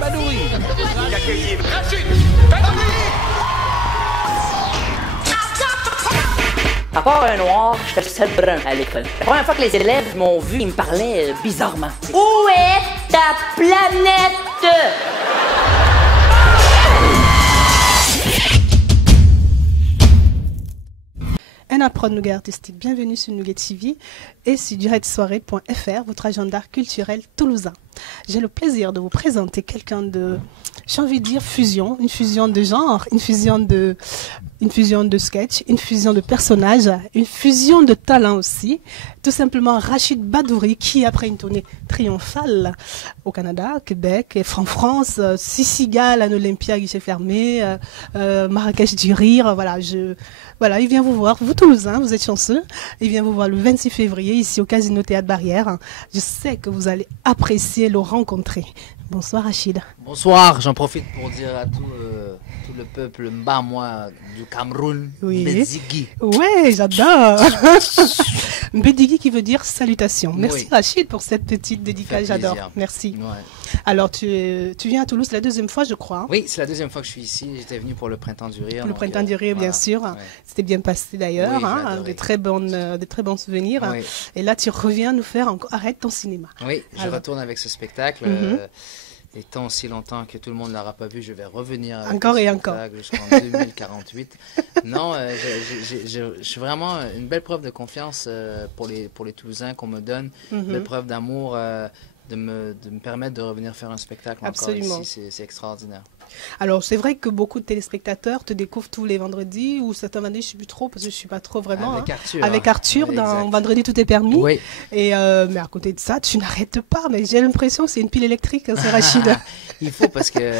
Badouri. Rachid. À part un noir, j'étais le seul brun à l'école. La première fois que les élèves m'ont vu, ils me parlaient bizarrement. Où est ta planète? Prod Nougat Artistique, bienvenue sur Nougat TV et sur directsoirée.fr, votre agenda culturel toulousain. J'ai le plaisir de vous présenter quelqu'un de, j'ai envie de dire fusion, une fusion de genre, une fusion de sketch, une fusion de personnages, une fusion de talents aussi. Tout simplement Rachid Badouri qui, après une tournée triomphale au Canada, Québec, et en France, Sicigal, à l'Olympia, guichet fermé, Marrakech du Rire, voilà, il vient vous voir, vous Toulousains, vous êtes chanceux, il vient vous voir le 26 février ici au Casino Théâtre Barrière. Je sais que vous allez apprécier le rencontrer. Bonsoir Rachid. Bonsoir, j'en profite pour dire à tout le peuple Mbamois du Cameroun, oui. Mbedigi. Ouais, j'adore. Mbedigi qui veut dire salutation. Merci oui. Rachid pour cette petite dédicace, j'adore. Merci. Ouais. Alors tu viens à Toulouse, c'est la deuxième fois je crois. Hein? Oui, c'est la deuxième fois que je suis ici. J'étais venu pour le Printemps du Rire. Pour le Printemps du Rire, bien sûr. Ouais. C'était bien passé d'ailleurs, oui, hein, des très bons souvenirs. Oui. Et là tu reviens nous faire encore Arrête ton cinéma. Oui, je retourne avec ce spectacle. Et tant aussi longtemps que tout le monde ne l'aura pas vu, je vais revenir encore et encore jusqu'en 2048. Non, je suis vraiment une belle preuve de confiance pour les Toulousains qu'on me donne, une belle preuve d'amour de me permettre de revenir faire un spectacle. Absolument. Encore ici, c'est extraordinaire. Alors, c'est vrai que beaucoup de téléspectateurs te découvrent tous les vendredis, ou certains vendredis, je ne sais plus trop, parce que je ne suis pas trop vraiment. Avec Arthur, oui, dans Vendredi, tout est permis. Oui. Et, mais à côté de ça, tu n'arrêtes pas. Mais j'ai l'impression que c'est une pile électrique, hein, c'est Rachid. Il faut, parce que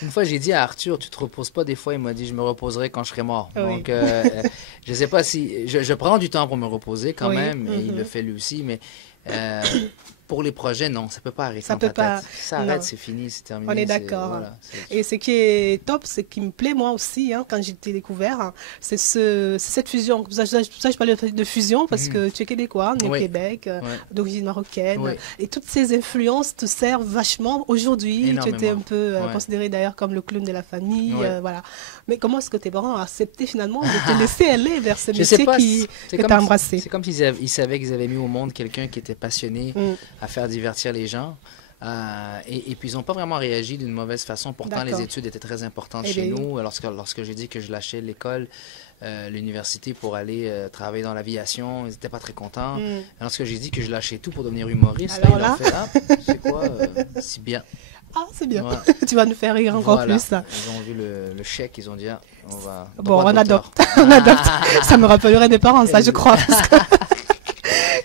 une fois, j'ai dit à Arthur, tu ne te reposes pas des fois. Il m'a dit, je me reposerai quand je serai mort. Oui. Donc, je ne sais pas si. Je prends du temps pour me reposer quand même, et il le fait lui aussi, mais. Pour les projets, non, ça ne peut pas arrêter. Ça peut pas. Ça arrête, c'est fini, c'est terminé. On est d'accord. Voilà, et ce qui est top, c'est qui me plaît moi aussi, hein, quand j'ai été découvert, hein, c'est cette fusion. Ça, je parlais de fusion parce que tu es québécois, né au Québec, d'origine marocaine. Et toutes ces influences te servent vachement aujourd'hui. Tu étais un peu considéré d'ailleurs comme le clown de la famille. Voilà. Mais comment est-ce que tes parents ont accepté finalement de te laisser aller vers ce métier que tu as embrassé? C'est comme s'ils savaient qu'ils avaient mis au monde quelqu'un qui était passionné à faire divertir les gens. Et puis, ils n'ont pas vraiment réagi d'une mauvaise façon. Pourtant, les études étaient très importantes chez nous. Lorsque j'ai dit que je lâchais l'école, l'université pour aller travailler dans l'aviation, ils n'étaient pas très contents. Lorsque j'ai dit que je lâchais tout pour devenir humoriste, ils ont fait, c'est quoi, c'est bien. Ah, c'est bien. Ouais. Tu vas nous faire rire encore plus. Ça. Ils ont vu le chèque, ils ont dit, on va... Bon, on adopte. On adopte. Ça me rappellerait mes parents, ça, je crois. Parce que...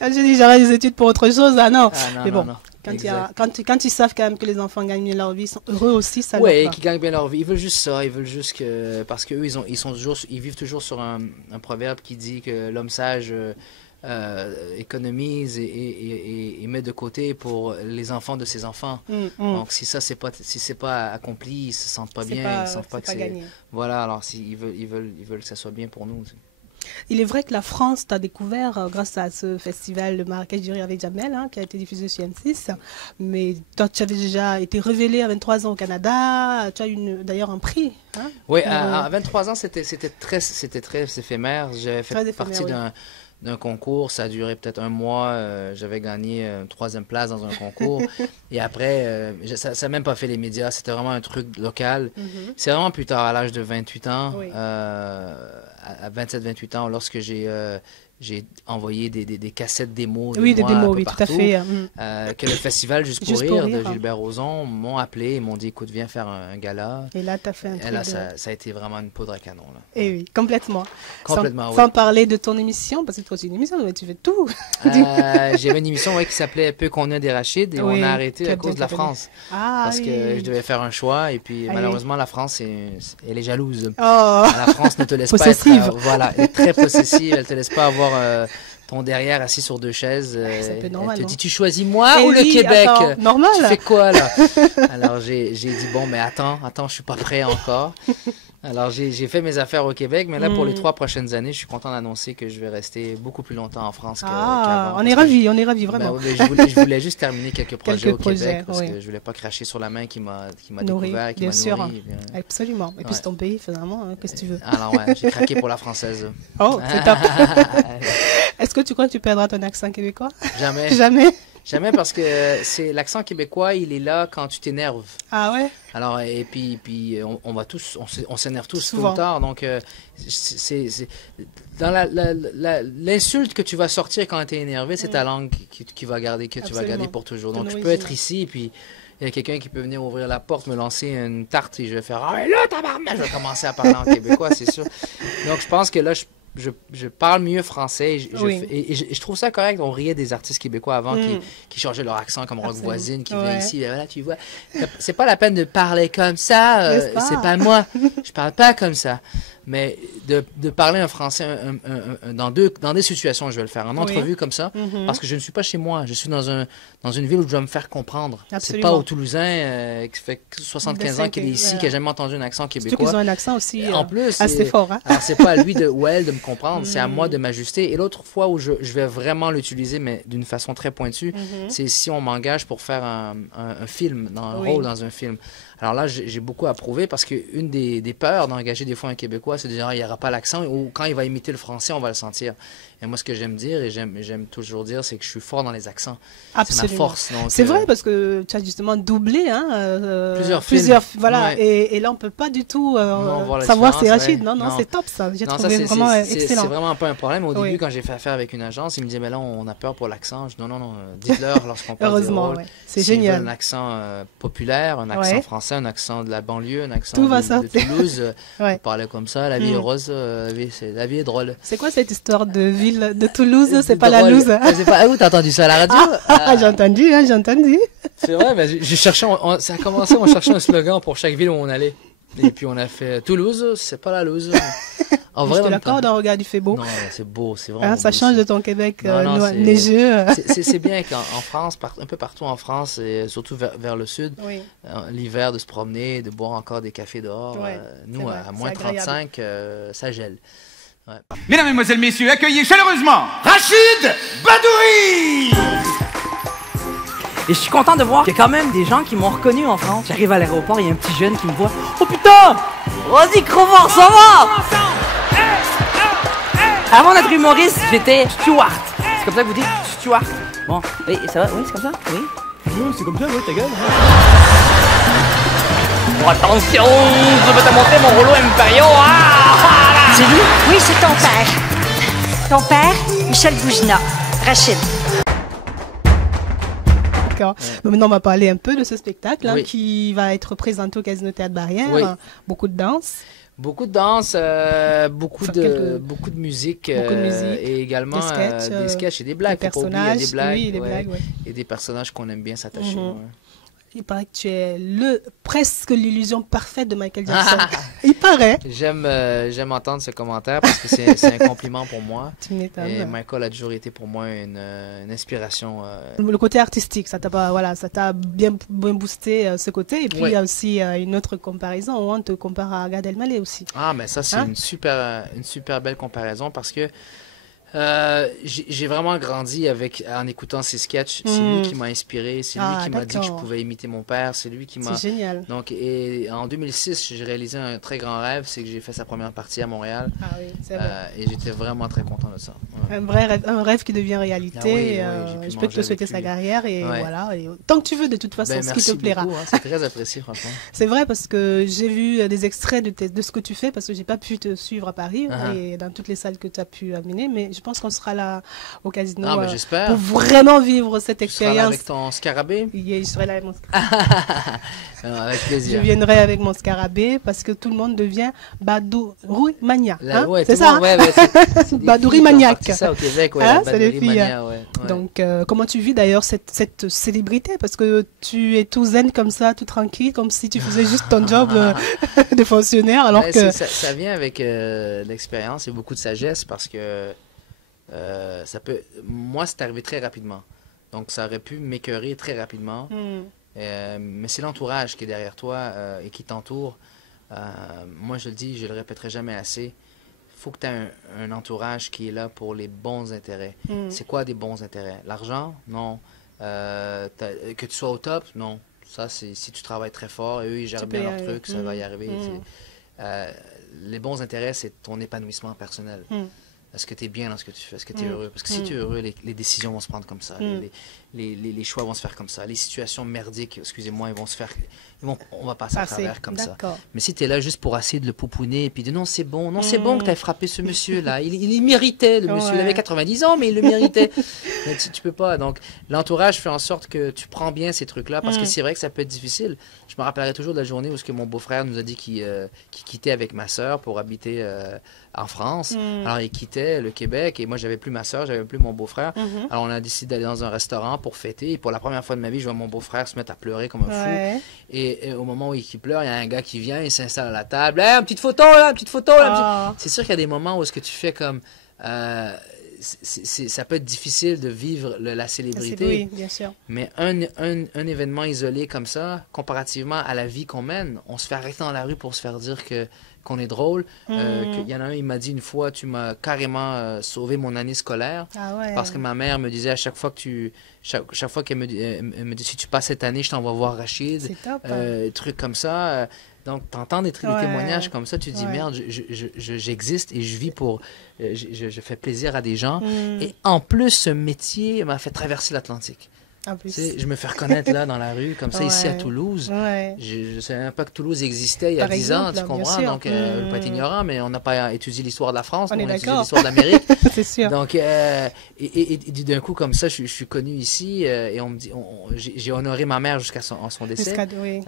J'ai dit, j'arrête les études pour autre chose. Ah non. Mais bon, quand ils savent quand même que les enfants gagnent bien leur vie, ils sont heureux aussi, ça. Oui, qu'ils gagnent bien leur vie. Ils veulent juste ça. Ils veulent juste que... Parce qu'eux, ils vivent toujours sur un proverbe qui dit que l'homme sage... économise et met de côté pour les enfants de ses enfants. Donc si ça c'est pas accompli, ils se sentent pas bien, ils sentent pas que c'est gagné. Voilà, alors ils veulent que ça soit bien pour nous. Il est vrai que la France t'a découvert grâce à ce festival de Marrakech du Rire avec Jamel, hein, qui a été diffusé sur M6. Mais toi, tu avais déjà été révélé à 23 ans au Canada. Tu as eu d'ailleurs un prix. Hein, oui, à 23 ans, c'était très éphémère. J'avais fait partie d'un concours, ça a duré peut-être un mois, j'avais gagné une 3e place dans un concours, et après, ça n'a même pas fait les médias, c'était vraiment un truc local. C'est vraiment plus tard, à l'âge de 28 ans, à 27-28 ans, lorsque j'ai envoyé des cassettes démos. Oui, des démos, oui, tout à fait. Que le festival Juste pour rire de Gilbert Rozon m'ont appelé et m'ont dit, écoute, viens faire un gala. Et là, tu as fait un truc. Et là, ça a été vraiment une poudre à canon. Là. Et oui, complètement. Complètement, sans parler de ton émission, parce que toi, c'est une émission, mais tu fais tout. J'avais une émission qui s'appait Peu qu'on a des Rachides, et on a arrêté à cause de la France. Parce que je devais faire un choix, et puis malheureusement, la France, elle est jalouse. La France ne te laisse pas être... Voilà, elle est très possessive, elle ne te laisse pas avoir ton derrière assis sur deux chaises. C'est normal, elle te non? dit, tu choisis moi ou le oui, Québec? attends, normal. Tu fais quoi, là? Alors, j'ai dit, bon, mais attends, je suis pas prêt encore. Alors, j'ai fait mes affaires au Québec, mais là, pour les 3 prochaines années, je suis content d'annoncer que je vais rester beaucoup plus longtemps en France qu'avant. On est ravis, vraiment. Ben, je voulais juste terminer quelques projets au Québec, parce que je voulais pas cracher sur la main qui m'a découvert, qui m'a nourri. Bien. Absolument. Et puis, c'est ton pays, finalement, hein, qu'est-ce que tu veux? Alors, ouais, j'ai craqué pour la française. Oh, c'est top. Est-ce que tu crois que tu perdras ton accent québécois? Jamais. Jamais. Jamais, parce que c'est l'accent québécois, il est là quand tu t'énerves. Ah ouais? Alors, et puis on s'énerve tous Souvent. tout le temps. Donc, c'est dans l'insulte que tu vas sortir quand tu es énervé, c'est ta langue qui va garder, que tu vas garder pour toujours. Donc, je peux être ici, puis il y a quelqu'un qui peut venir ouvrir la porte, me lancer une tarte, et je vais faire « Ah, là, tabarnak! » Je vais commencer à parler en québécois, c'est sûr. Donc, je pense que là, je parle mieux français et je trouve ça correct. On riait des artistes québécois avant qui changeaient leur accent comme Rock Voisine qui vient ici. Et voilà, tu vois, c'est pas la peine de parler comme ça. C'est pas moi. Je parle pas comme ça. Mais de parler un français dans des situations, je vais le faire. En entrevue comme ça, parce que je ne suis pas chez moi. Je suis dans une ville où je dois me faire faire comprendre. C'est pas au Toulousain qui fait 75 ans qu'il est ici, qui n'a jamais entendu un accent québécois. Surtout qu'ils ont un accent aussi en plus, assez fort. Hein? Alors, c'est pas à lui ou à elle de me comprendre, c'est à moi de m'ajuster. Et l'autre fois où je vais vraiment l'utiliser, mais d'une façon très pointue, c'est si on m'engage pour faire un film, un rôle dans un film. Alors là, j'ai beaucoup approuvé parce qu'une des peurs d'engager des fois un Québécois, c'est de dire il n'y aura pas l'accent ou quand il va imiter le français, on va le sentir. Et moi, ce que j'aime dire et j'aime toujours dire, c'est que je suis fort dans les accents. C'est ma force. C'est vrai parce que tu as justement doublé plusieurs films. Voilà. Ouais. Et là, on ne peut pas du tout savoir c'est Rachid. Non, c'est top ça. J'ai trouvé vraiment excellent. C'est vraiment pas un problème. Au début, quand j'ai fait affaire avec une agence, ils me disaient mais là, on a peur pour l'accent. Je dis non, dites-leur lorsqu'on parle des rôles. C'est génial. Un accent populaire, un accent français, un accent de la banlieue, un accent de Toulouse. On parlait comme ça. La vie est heureuse, la vie est drôle. C'est quoi cette histoire de ville de Toulouse? C'est pas la loose. Ah oui, t'as entendu ça à la radio? J'ai entendu. C'est vrai, mais ça a commencé, on cherchait un slogan pour chaque ville où on allait. Et puis on a fait Toulouse, c'est pas la loose. En vrai, je te l'accorde, regarde, il fait beau. Non, c'est beau, c'est vraiment beau. Ça change de ton Québec neigeux. C'est bien qu'en France, un peu partout en France, et surtout vers le sud, l'hiver, de se promener, de boire encore des cafés dehors. Nous, à moins 35, ça gèle. Ouais. Mesdames, Mesdemoiselles, Messieurs, accueillez chaleureusement Rachid Badouri! Et je suis content de voir qu'il y a quand même des gens qui m'ont reconnu en France. J'arrive à l'aéroport, il y a un petit jeune qui me voit. Oh putain! Vas-y, Crevant, ça va? Avant d'être humoriste, j'étais Stewart. C'est comme ça que vous dites Stewart. Bon, oui, ça va? Oui, c'est comme ça? Oui? Oui, c'est comme ça, oui, ta gueule. Oh, attention, je vais te montrer mon rouleau Imperio. C'est lui? Oui, c'est ton père. Ton père, Michel Bougina. Rachid. D'accord. Maintenant, on va parler un peu de ce spectacle qui va être présenté au Casino Théâtre Barrière. Beaucoup de danse. Beaucoup de danse, beaucoup de musique, et également des sketchs et des blagues. Des personnages, des blagues, et des personnages qu'on aime bien s'attacher. Il paraît que tu es presque l'illusion parfaite de Michael Jackson. Il paraît. J'aime entendre ce commentaire parce que c'est un compliment pour moi. Tu m'étonnes. Et Michael a toujours été pour moi une inspiration. Le côté artistique, ça t'a bien boosté ce côté. Et puis il y a aussi une autre comparaison où on te compare à Gad Elmaleh aussi. Ah, mais ça c'est une super belle comparaison parce que j'ai vraiment grandi en écoutant ses sketchs. C'est lui qui m'a inspiré, c'est lui qui m'a dit que je pouvais imiter mon père, c'est lui qui m'a... C'est génial. Donc, et en 2006, j'ai réalisé un très grand rêve, c'est que j'ai fait sa première partie à Montréal. Ah oui, c'est vrai. Et j'étais vraiment très content de ça. Un rêve qui devient réalité. Je peux te souhaiter sa carrière et voilà. Et tant que tu veux, de toute façon, ce qui te plaira. Beaucoup, c'est très apprécié, franchement. C'est vrai parce que j'ai vu des extraits de ce que tu fais parce que j'ai pas pu te suivre à Paris et dans toutes les salles que tu as pu amener, mais je pense qu'on sera là au Casino pour vraiment vivre cette expérience. Tu seras là avec ton scarabée? Je serai là avec mon scarabée. Avec plaisir. Je viendrai avec mon scarabée parce que tout le monde devient Badouri Mania. C'est ça? Badouri Maniaque. C'est ça au Québec, c'est les filles. Donc, comment tu vis d'ailleurs cette célébrité? Parce que tu es tout zen comme ça, tout tranquille, comme si tu faisais juste ton job de fonctionnaire. Alors que... ça vient avec l'expérience et beaucoup de sagesse parce que Moi, c'est arrivé très rapidement. Donc, ça aurait pu m'écœurer très rapidement. Mais c'est l'entourage qui est derrière toi et qui t'entoure. Moi, je le dis, je le répéterai jamais assez. Il faut que tu aies un entourage qui est là pour les bons intérêts. C'est quoi des bons intérêts? L'argent? Non. Que tu sois au top? Non. Ça, c'est si tu travailles très fort et eux, ils gèrent bien leur truc, ça va y arriver. Les bons intérêts, c'est ton épanouissement personnel. Est-ce que tu es bien dans ce que tu fais? Est-ce que tu es heureux? Parce que si tu es heureux, les décisions vont se prendre comme ça. Les choix vont se faire comme ça. Les situations merdiques, excusez-moi, on va passer à travers comme ça. Mais si tu es là juste pour essayer de le pouponner et puis de non, c'est bon que tu aies frappé ce monsieur-là. Il méritait, le monsieur. Il avait 90 ans, mais il le méritait. Mais tu peux pas. Donc, l'entourage fait en sorte que tu prends bien ces trucs-là parce que c'est vrai que ça peut être difficile. Je me rappellerai toujours de la journée où mon beau-frère nous a dit qu'il quittait avec ma soeur pour habiter en France. Alors, il quittait le Québec et moi, j'avais plus ma soeur, j'avais plus mon beau-frère. Alors, on a décidé d'aller dans un restaurant pour fêter. Et pour la première fois de ma vie, je vois mon beau-frère se mettre à pleurer comme un fou. Et au moment où il pleure, il y a un gars qui vient, il s'installe à la table. Hey, une petite photo là, une petite photo là. C'est sûr qu'il y a des moments où est-ce que tu fais comme... ça peut être difficile de vivre la célébrité. Oui, bien sûr. Mais un événement isolé comme ça, comparativement à la vie qu'on mène, on se fait arrêter dans la rue pour se faire dire qu'on est drôle. Il y en a un, il m'a dit une fois, tu m'as carrément sauvé mon année scolaire. Parce que ma mère me disait à chaque fois qu'elle me dit si tu passes cette année, je t'envoie voir Rachid. C'est top. Trucs comme ça. Donc, tu entends des témoignages comme ça, tu te dis merde, j'existe et je vis pour. Je fais plaisir à des gens. Et en plus, ce métier m'a fait traverser l'Atlantique. Je me fais reconnaître là dans la rue, comme ça, ici à Toulouse. Je ne savais même pas que Toulouse existait il y a 10 ans, tu comprends? Donc, je ne veux pas être ignorant, mais on n'a pas étudié l'histoire de la France, on a étudié l'histoire de l'Amérique. C'est sûr. Donc, et d'un coup, comme ça, je suis connu ici et on me dit, j'ai honoré ma mère jusqu'à son décès.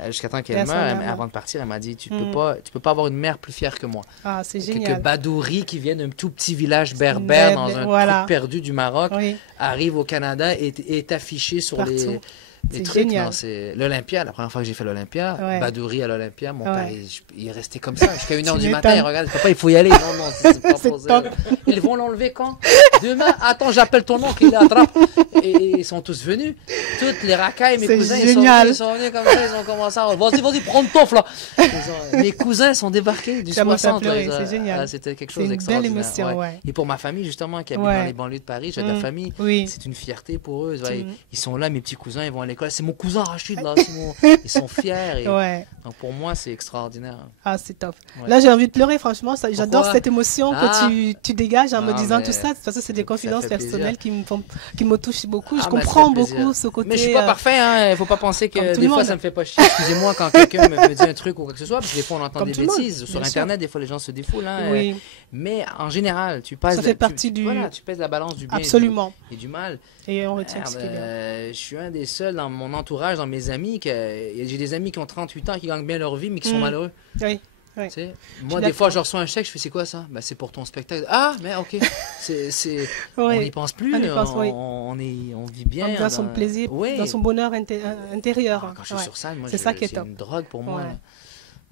Jusqu'à temps qu'elle meure, avant de partir, elle m'a dit, tu peux pas avoir une mère plus fière que moi. Ah, c'est génial. Que Badouri, qui vient d'un tout petit village berbère dans un truc perdu du Maroc, arrive au Canada et est affiché sur les trucs. C'est l'Olympia, la première fois que j'ai fait l'Olympia, Badouri à l'Olympia, mon père, il est resté comme ça jusqu'à 1h du matin, il regarde, papa, il faut y aller. Non, c'est pas possible. Ils vont l'enlever quand? Demain? Attends, j'appelle ton oncle, il l'attrape. Et ils sont tous venus. Toutes les racailles, mes cousins, ils sont venus comme ça, ils ont commencé à... Vas-y, prends le toffe, là. Mes cousins sont débarqués du 60. C'est génial. C'était quelque chose d'extraordinaire. C'est une belle émotion, Et pour ma famille, justement, qui habite dans les banlieues de Paris, j'ai de la famille, c'est une fierté pour eux. Ils sont là, mes petits cousins, ils vont à l'école. C'est mon cousin Rachid, là. Ils sont fiers. Donc pour moi, c'est extraordinaire. Ah, c'est top. Là, j'ai envie de pleurer, franchement. J'adore cette émotion que tu dégages en me disant tout ça. De toute façon, c'est des confidences personnelles qui me touchent beaucoup. Je comprends beaucoup ce côté. Mais je suis pas parfait, hein. Il faut pas penser que des fois, ça me fait pas chier. Excusez-moi quand quelqu'un me dit un truc ou quoi que ce soit, parce que des fois, on entend des bêtises. Sur Internet, des fois, les gens se défoulent. Mais en général, tu pèses la balance du bien et du mal. Et on retient ce qui est bien. Je suis un des seuls dans mon entourage, dans mes amis, j'ai des amis qui ont 38 ans, qui gagnent bien leur vie, mais qui sont malheureux. Moi, des fois, je reçois un chèque, je fais c'est quoi ça? Ben, c'est pour ton spectacle. Ah, mais ok. On n'y pense plus. On vit bien. Dans son plaisir, dans son bonheur intérieur. Quand je suis sur scène, moi, c'est une drogue pour moi.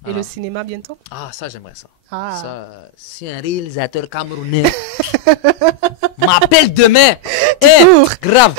Et le cinéma bientôt? Ah, ça, j'aimerais ça. Ça, si un réalisateur camerounais m'appelle demain, grave,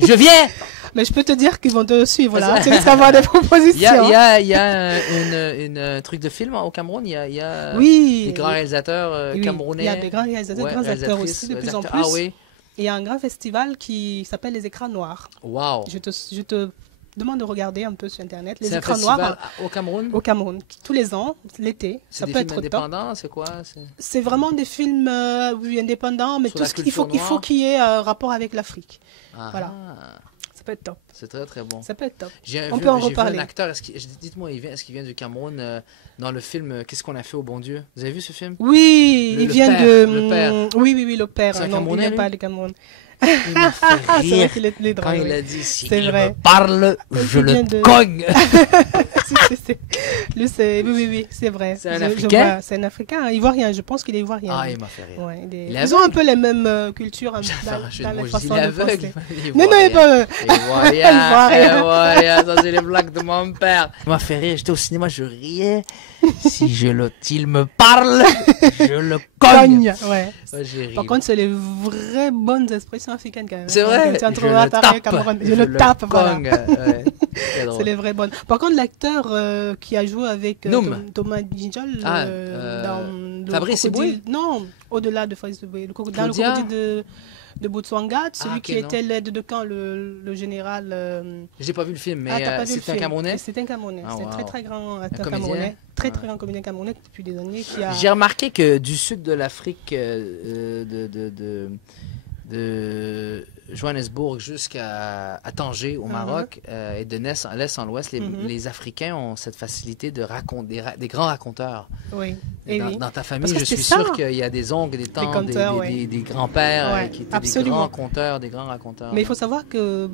je viens. Mais je peux te dire qu'ils vont te suivre là. Tu risques d'avoir des propositions. Il y a un truc de film au Cameroun. Il y a des grands réalisateurs camerounais. Il y a des grands réalisateurs, des grands acteurs aussi de plus en plus. Et il y a un grand festival qui s'appelle les Écrans Noirs. Waouh. Je te demande de regarder un peu sur Internet. Les Écrans Noirs au Cameroun. Au Cameroun, tous les ans, l'été. Ça peut être top. C'est des films indépendants, c'est quoi? C'est vraiment des films indépendants, mais tout ce qu'il faut qu'il y ait un rapport avec l'Afrique. Voilà. Ça peut être top. C'est très très bon. Ça peut être top. On peut en reparler. J'ai vu un acteur, dites-moi, est-ce qu'il vient du Cameroun dans le film Qu'est-ce qu'on a fait au bon Dieu? Vous avez vu ce film? Oui, il vient de... Le père. Oui, le père. C'est un non, il Camerounais, vient pas du Cameroun. Il m'a fait rire. C'est vrai qu'il est drôle. Quand il a dit si il me parle, je le cogne. Lui, oui, c'est vrai. C'est un Africain? C'est un Africain, ivoirien. Je pense qu'il est ivoirien. Ah, il m'a fait rire. Ils ont un peu les mêmes cultures dans la façon de penser. Non, il est pas... Ivoirien, ça c'est les blagues de mon père. Il m'a fait rire, j'étais au cinéma, je riais. Si il me parle, je le cogne. Ouais. Ouais, j'ai ri. Par contre, c'est les vraies bonnes expressions africaines quand même. C'est vrai. Je le tape, voilà. Ouais. C'est les vraies bonnes. Par contre, l'acteur qui a joué avec Thomas Ginjal dans Fabrice Eboué. Non, au-delà de Fabrice Eboué. Dans le crocodile de Botswana, celui qui était l'aide de camp, le général. J'ai pas vu le film, mais c'est un Camerounais. C'est un Camerounais. C'est un très très grand acteur camerounais. Très très grand comédien camerounais depuis des années. J'ai remarqué que du sud de l'Afrique, de Johannesburg jusqu'à Tanger au Maroc et de l'est en l'ouest, les Africains ont cette facilité de raconter, des grands raconteurs. Oui. Dans ta famille, je suis sûr qu'il y a des oncles, des tantes, des grands-pères qui étaient des grands conteurs, des grands raconteurs. Mais il faut savoir que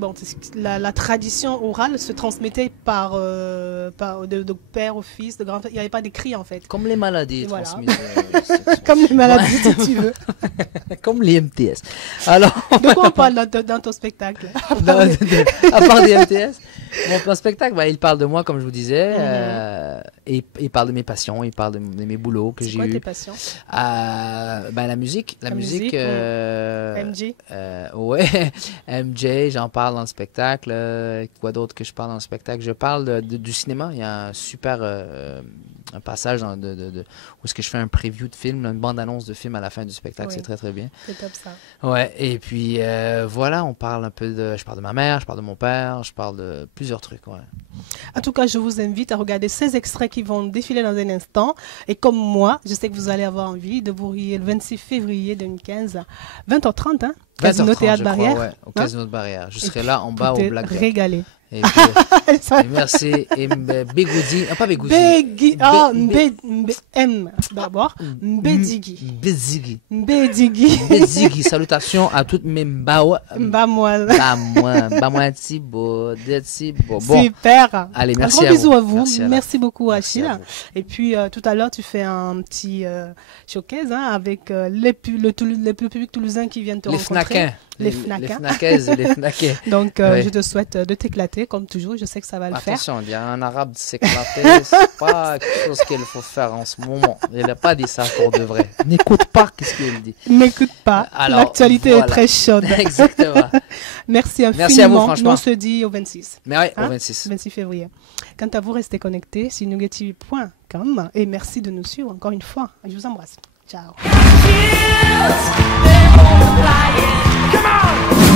la tradition orale se transmettait de père au fils, de grand-père. Il n'y avait pas d'écrit en fait. Comme les maladies transmises. Comme les maladies, si tu veux. Comme les MTS. Alors, de quoi on parle dans ton spectacle? À part des MTS, mon spectacle, il parle de moi, comme je vous disais, et il parle de mes passions, il parle de mes boulots que j'ai eu. C'est quoi tes passions? La musique. MJ? Ouais, MJ, j'en parle dans le spectacle. Quoi d'autre que je parle dans le spectacle? Je parle du cinéma. Il y a un super un passage où est-ce que je fais un preview de film, une bande-annonce de film à la fin du spectacle. C'est très, très bien. C'est top ça. Ouais, et puis voilà, on parle un peu je parle de ma mère, je parle de mon père, je parle de plusieurs trucs, ouais. En tout cas, je vous invite à regarder ces extraits qui vont défiler dans un instant. Et comme moi, je sais que vous allez avoir envie de vous rire le 26 février 2015, 20h30, hein, Casino Théâtre Barrière. Ouais, au Casino de Barrière. Je serai là en bas au Black Jack. Régalé. Et merci. Et Bégoudi, pas Bégoudi. D'abord. Mbédigui. Bédigui. Salutations à toutes mes Mbamois. Thibaut. Bon. Super. Allez, merci. Un gros bisou à vous. Merci beaucoup, Achille. Et puis, tout à l'heure, tu fais un petit showcase avec le public toulousain qui vient te rencontrer. Les Fnaquais. Donc, je te souhaite de t'éclater, comme toujours. Je sais que ça va le faire. Attention, il y a un arabe de s'éclater. C'est pas quelque chose qu'il faut faire en ce moment. Il n'a pas dit ça pour de vrai. N'écoute pas ce qu'il dit. N'écoute pas. L'actualité est très chaude. Exactement. Merci infiniment. Merci à vous, franchement. On se dit au 26. Mais oui, au 26. 26 février. Quant à vous, restez connectés sur nugetv.com et merci de nous suivre encore une fois. Je vous embrasse. Ciao. Come on!